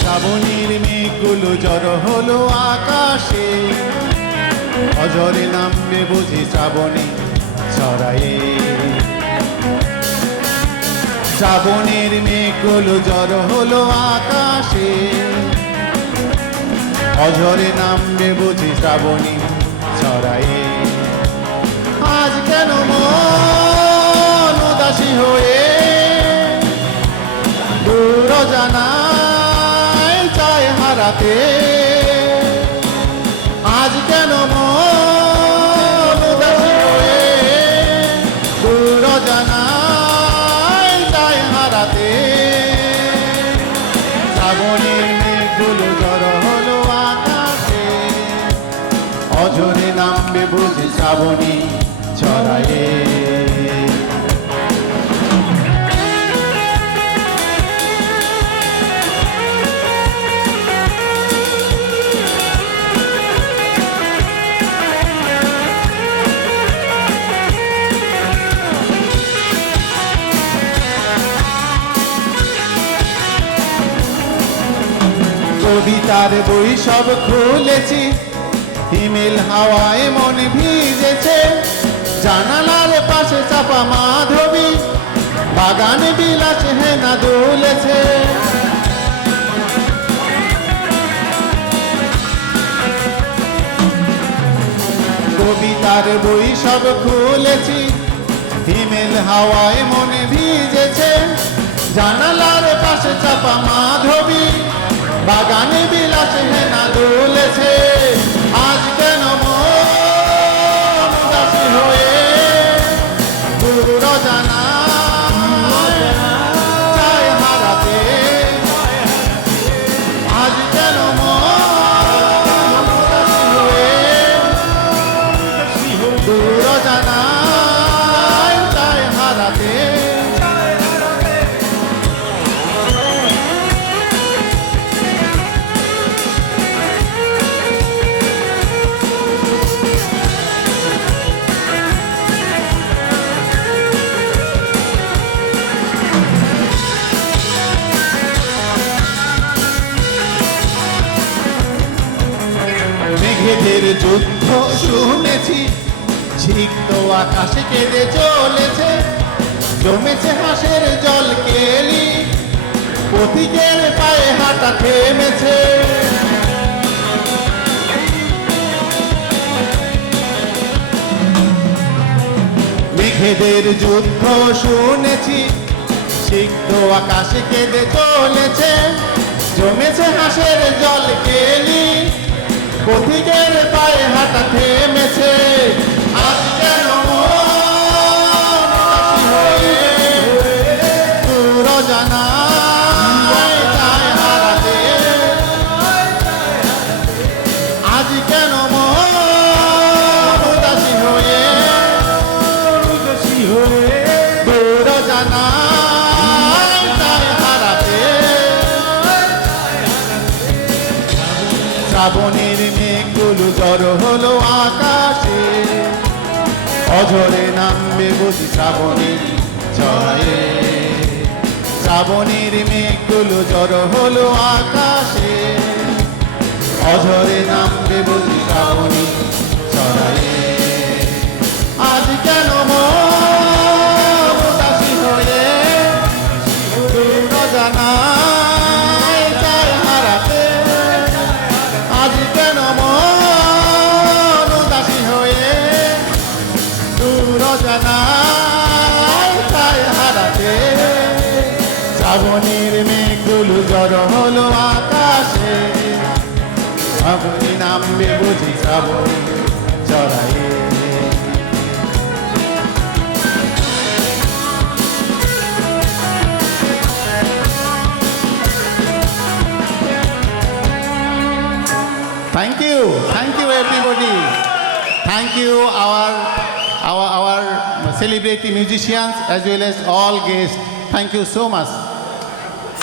শ্রাবণীর মেঘগুলো জড়ো হলো আকাশে, অঝরে নামবে বুঝি শ্রাবণী ছড়ায়ে। শ্রাবণের মেঘগুলো জড়ো হলো আকাশে, অঝরে নামবে বুঝি শ্রাবণী ছড়ায়ে। আজ কেন মন উদাসী হয়ে দূর জানায় চায় হারাতে। আজ কেন মন উদাসী হয়ে দূর জানায় চায় হারাতে। শ্রাবণের মেঘগুলো জড়ো হলো আকাশে, অঝরে নামবে বুঝি শ্রাবণী ছড়ায়ে। কবিতার বই সব খুলেছি, হিমেল হাওয়ায় মন ভিজেছে। জানালার পাশে চাপা মাধবী, বাগানে বিলাস হেনা দুলেছে। কবিতার বই সব খুলেছি, হিমেল হাওয়ায় মন ভিজেছে। জানালার পাশে চাপা মাধবী, বাগানে বিলাস হেনা দুলেছে। আজ কেন মন উদাসী হয়ে দূর জানায় চায় হারাতে। আজ কেন মন উদাসী হয়ে দূর জানায় চায় হারাতে। মেঘেদের যুদ্ধ শুনেছি, সিক্ত আকাশে কেঁদে চলেছে। জমেছে হাঁসের জল কেলি, পথিকের পায়ে হাঁটা থেমেছে। মেঘেদের যুদ্ধ শুনেছি, সিক্ত আকাশে কেঁদে চলেছে। জমেছে হাঁসের জল কেলি, পথিকের পায়ে হাঁটা থেমেছে। আজ কেন উদাসী হয়ে দূর জানায় চায় হারাতে। আজ কেন উদাসী হয়ে দূর জানায় চায় হারাতে। শ্রাবণের মেঘগুলো জড়ো হলো আকাশে, অঝরে নামবে বুঝি শ্রাবণী ছড়ায়ে। শ্রাবণের মেঘগুলো জড়ো হলো আকাশে, অঝরে নামবে বুঝি শ্রাবণী ছড়ায়ে। আজ কেন মন উদাসী হয়ে দূর জানায় চায় হারাতে। আজ কেন মন উদাসী হয়ে দূর জানায় চায় হারাতে। শ্রাবণের মেঘগুলো জড়ো হলো আকাশে, শ্রাবণী নামবে বুঝি Shrabani ছড়ায়ে। Thank you everybody. Thank you our celebrity musicians as well as all guests. Thank you so much.